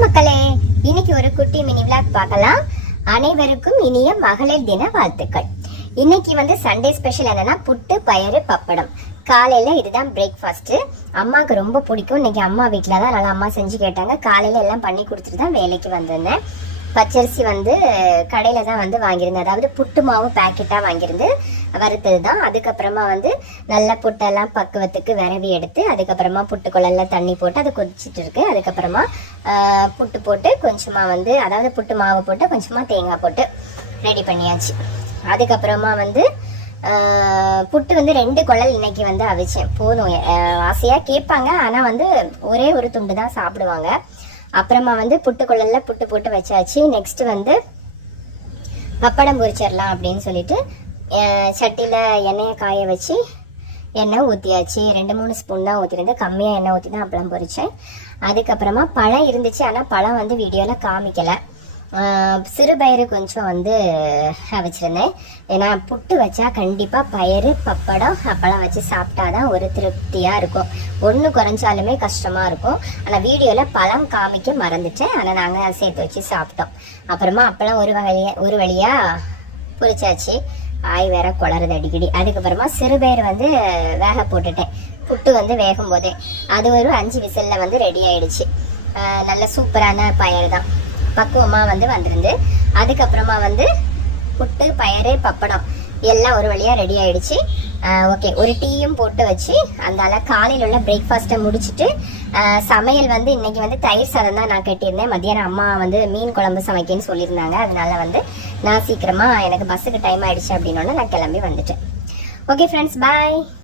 வணக்கம் மக்களே, இன்னைக்கு ஒரு குட்டி மினி விளாக் பார்க்கலாம். அனைவருக்கும் இனிய மகளிர் தின வாழ்த்துக்கள். இன்னைக்கு வந்து சண்டே ஸ்பெஷல் என்னன்னா புட்டு பயறு பப்படம். காலையில இதுதான் பிரேக்ஃபாஸ்ட். அம்மாவுக்கு ரொம்ப பிடிக்கும். இன்னைக்கு அம்மா வீட்டில தான், அதனால அம்மா செஞ்சு கேட்டாங்க. காலையில எல்லாம் பண்ணி கொடுத்துட்டு தான் வேலைக்கு வந்திருந்தேன். பச்சரிசி வந்து கடையில தான் வந்து வாங்கியிருந்தேன். அதாவது புட்டு மாவு பேக்கெட்டா வாங்கியிருந்து வறுத்தது தான். அதுக்கப்புறமா வந்து நல்லா புட்டெல்லாம் பக்குவத்துக்கு விரவி எடுத்து அதுக்கப்புறமா புட்டுக்குள்ளெல்லாம் தண்ணி போட்டு அதை கொதிச்சுட்டு இருக்கு. அதுக்கப்புறமா புட்டு போட்டு கொஞ்சமா வந்து, அதாவது புட்டு மாவு போட்டு கொஞ்சமா தேங்காய் போட்டு ரெடி பண்ணியாச்சு. அதுக்கப்புறமா வந்து புட்டு வந்து 2 குழல் இன்னைக்கு வந்து அவிச்சேன். போதும், ஆசையா கேட்பாங்க, ஆனா வந்து ஒரே ஒரு துண்டு தான் சாப்பிடுவாங்க. அப்புறமா வந்து புட்டுக்குழல்ல புட்டு போட்டு வச்சாச்சு. நெக்ஸ்ட் வந்து பப்படம் பொரிச்சிடலாம் அப்படின்னு சொல்லிட்டு சட்டியில் எண்ணெயை காய வச்சு எண்ணெய் ஊற்றியாச்சு. 2-3 ஸ்பூன் தான் ஊற்றிருந்தேன். கம்மியாக எண்ணெய் ஊற்றி தான் அப்பளம் பொரித்தேன். அதுக்கப்புறமா பழம் இருந்துச்சு, ஆனால் பழம் வந்து வீடியோவில் காமிக்கலை. சிறுபயிறு கொஞ்சம் வந்து வச்சுருந்தேன். ஏன்னா புட்டு வச்சா கண்டிப்பாக பயிறு பப்படம் அப்பளம் வச்சு சாப்பிட்டாதான் ஒரு திருப்தியாக இருக்கும். ஒன்று குறைஞ்சாலுமே கஷ்டமாக இருக்கும். ஆனால் வீடியோவில் பழம் காமிக்க மறந்துட்டேன். ஆனால் நாங்கள் சேர்த்து வச்சு சாப்பிட்டோம். அப்புறமா அப்பளம் ஒரு வழியாக பொரிச்சாச்சு. ஆய் வேற குளறுது அடிக்கடி. அதுக்கப்புறமா சிறுபயிறு வந்து வேக போட்டுட்டேன். புட்டு வந்து வேகும் போதே அது ஒரு 5 விசிலில் வந்து ரெடி ஆயிடுச்சு. நல்ல சூப்பரான பயிறு தான், பக்குவமாக வந்து வந்திருந்து. அதுக்கப்புறமா வந்து புட்டு பயறு பப்படம் எல்லாம் ஒரு வழியாக ரெடி ஆயிடுச்சு. ஓகே, ஒரு டீயும் போட்டு வச்சு அந்த காலையில் உள்ள பிரேக்ஃபாஸ்ட்டை முடிச்சுட்டு சமையல் வந்து இன்னைக்கு வந்து தயிர் சாதம் தான் நான் கட்டியிருந்தேன். மத்தியானம் அம்மா வந்து மீன் குழம்பு சமைக்கன்னு சொல்லியிருந்தாங்க. அதனால வந்து நான் சீக்கிரமாக, எனக்கு பஸ்ஸுக்கு டைம் ஆயிடுச்சு அப்படின்னோடனே நான் கிளம்பி வந்துட்டேன். ஓகே ஃப்ரெண்ட்ஸ், பாய்.